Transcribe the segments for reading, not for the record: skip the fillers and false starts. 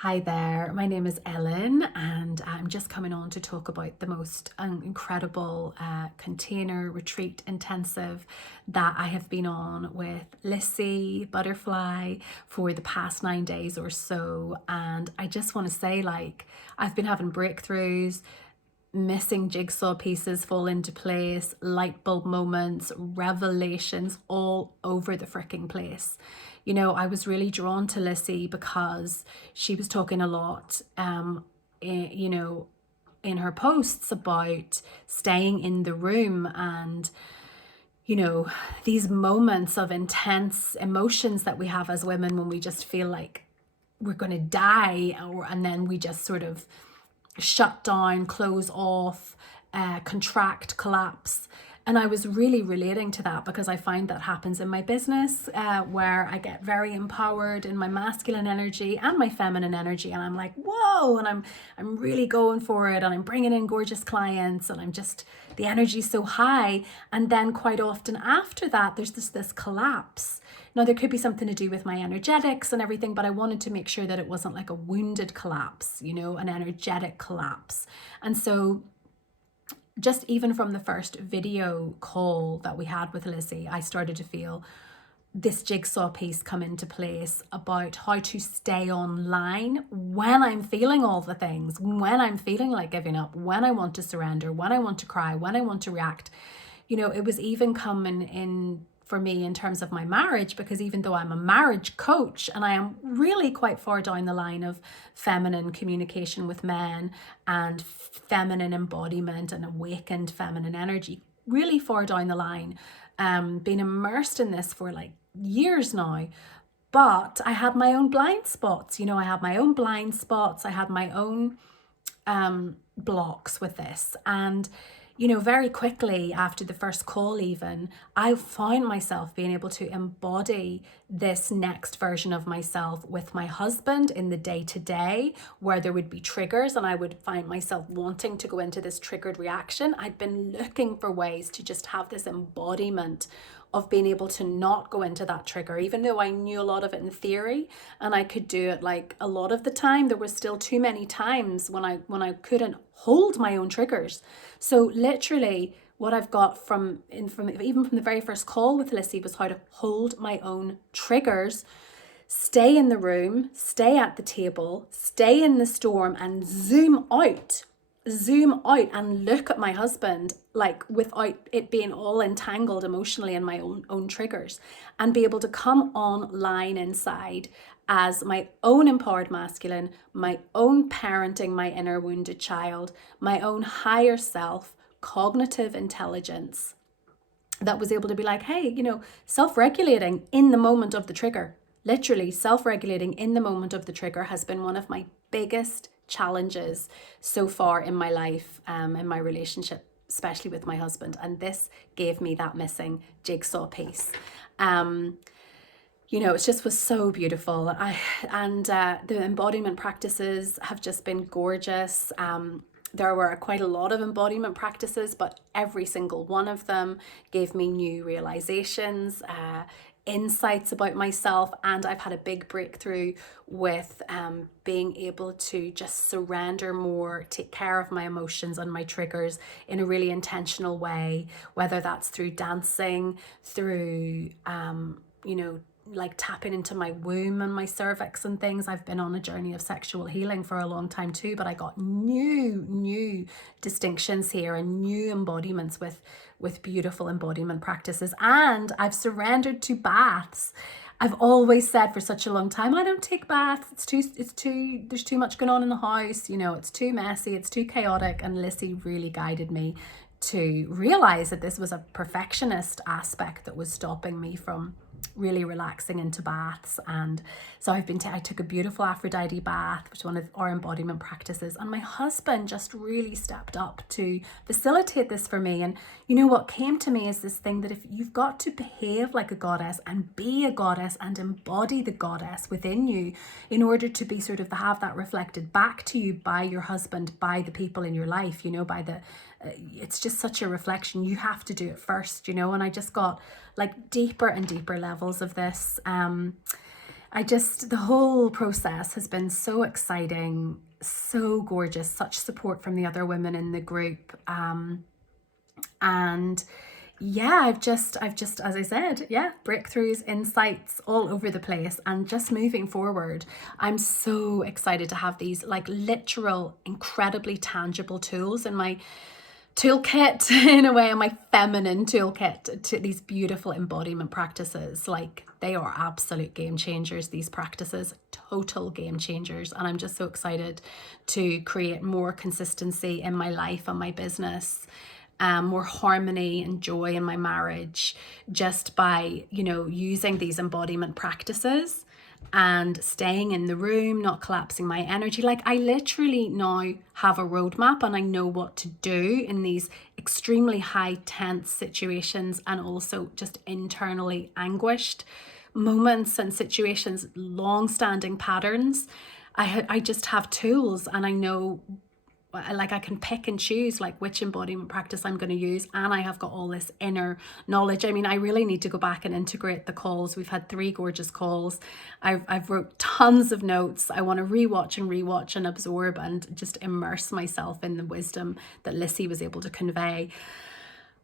Hi there, my name is Ellen, and I'm just coming on to talk about the most incredible container retreat intensive that I have been on with Lisy Butterfly for the past 9 days or so. And I just want to say, I've been having breakthroughs, missing jigsaw pieces fall into place, light bulb moments, revelations all over the freaking place. You know, I was really drawn to Lisy because she was talking a lot, in her posts about staying in the room and, these moments of intense emotions that we have as women when we just feel like we're going to die, and then we just sort of shut down, close off, contract, collapse. And I was really relating to that because I find that happens in my business, where I get very empowered in my masculine energy and my feminine energy, and I'm like, whoa, and I'm really going for it, and I'm bringing in gorgeous clients, and I'm just, the energy's so high. And then quite often after that, there's this collapse. Now, there could be something to do with my energetics and everything, but I wanted to make sure that it wasn't like a wounded collapse, an energetic collapse. And so just even from the first video call that we had with Lisy, I started to feel this jigsaw piece come into place about how to stay online when I'm feeling all the things, when I'm feeling like giving up, when I want to surrender, when I want to cry, when I want to react. It was even coming in for me in terms of my marriage, because even though I'm a marriage coach and I am really quite far down the line of feminine communication with men and feminine embodiment and awakened feminine energy, really far down the line, been immersed in this for like years now. But I had my own blind spots. I had my own blind spots. I had my own blocks with this. And very quickly after the first call, even, I found myself being able to embody this next version of myself with my husband in the day to day, where there would be triggers and I would find myself wanting to go into this triggered reaction. I'd been looking for ways to just have this embodiment of being able to not go into that trigger, even though I knew a lot of it in theory and I could do it like a lot of the time. There was still too many times when I couldn't hold my own triggers. So literally what I've got from the very first call with Lisy was how to hold my own triggers, stay in the room, stay at the table, stay in the storm, and zoom out and look at my husband, like without it being all entangled emotionally in my own triggers, and be able to come online inside as my own empowered masculine, my own parenting my inner wounded child, my own higher self, cognitive intelligence that was able to be like, hey, self-regulating in the moment of the trigger, literally self-regulating in the moment of the trigger has been one of my biggest challenges so far in my life, in my relationship, especially with my husband. And this gave me that missing jigsaw piece. It just was so beautiful. The embodiment practices have just been gorgeous. There were quite a lot of embodiment practices, but every single one of them gave me new realizations, insights about myself. And I've had a big breakthrough with being able to just surrender more, take care of my emotions and my triggers in a really intentional way, whether that's through dancing, through, like tapping into my womb and my cervix and things. I've been on a journey of sexual healing for a long time too, but I got new distinctions here and new embodiments with beautiful embodiment practices. And I've surrendered to baths. I've always said for such a long time, I don't take baths. There's too much going on in the house. It's too messy. It's too chaotic. And Lisy really guided me to realize that this was a perfectionist aspect that was stopping me from really relaxing into baths. And so I took a beautiful Aphrodite bath, which is one of our embodiment practices, and my husband just really stepped up to facilitate this for me. And what came to me is this thing that if you've got to behave like a goddess and be a goddess and embody the goddess within you in order to be sort of have that reflected back to you by your husband, by the people in your life, by the it's just such a reflection. You have to do it first, and I just got like deeper and deeper levels of this. the whole process has been so exciting, so gorgeous, such support from the other women in the group. And yeah, I've just, as I said, yeah, breakthroughs, insights all over the place, and just moving forward. I'm so excited to have these like literal, incredibly tangible tools in my toolkit, in a way, in my feminine toolkit, to these beautiful embodiment practices. Like, they are absolute game changers, these practices, total game changers. And I'm just so excited to create more consistency in my life and my business, more harmony and joy in my marriage, just by, you know, using these embodiment practices and staying in the room, not collapsing my energy. Like, I literally now have a roadmap and I know what to do in these extremely high tense situations, and also just internally anguished moments and situations, long-standing patterns. I just have tools, and I know, like, I can pick and choose like which embodiment practice I'm going to use, and I have got all this inner knowledge. I mean, I really need to go back and integrate the calls. We've had 3 gorgeous calls. I've wrote tons of notes. I want to rewatch and absorb and just immerse myself in the wisdom that Lisy was able to convey.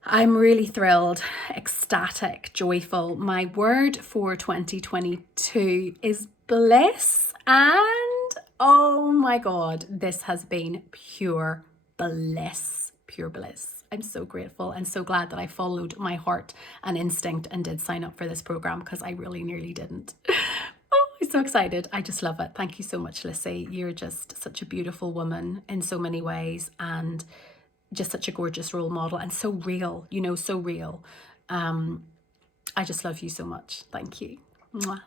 I'm really thrilled, ecstatic, joyful. My word for 2022 is bliss, and oh my God, this has been pure bliss, pure bliss. I'm so grateful and so glad that I followed my heart and instinct and did sign up for this program, because I really nearly didn't. Oh, I'm so excited. I just love it. Thank you so much, Lisy. You're just such a beautiful woman in so many ways, and just such a gorgeous role model, and so real, you know, so real. I just love you so much. Thank you. Mwah.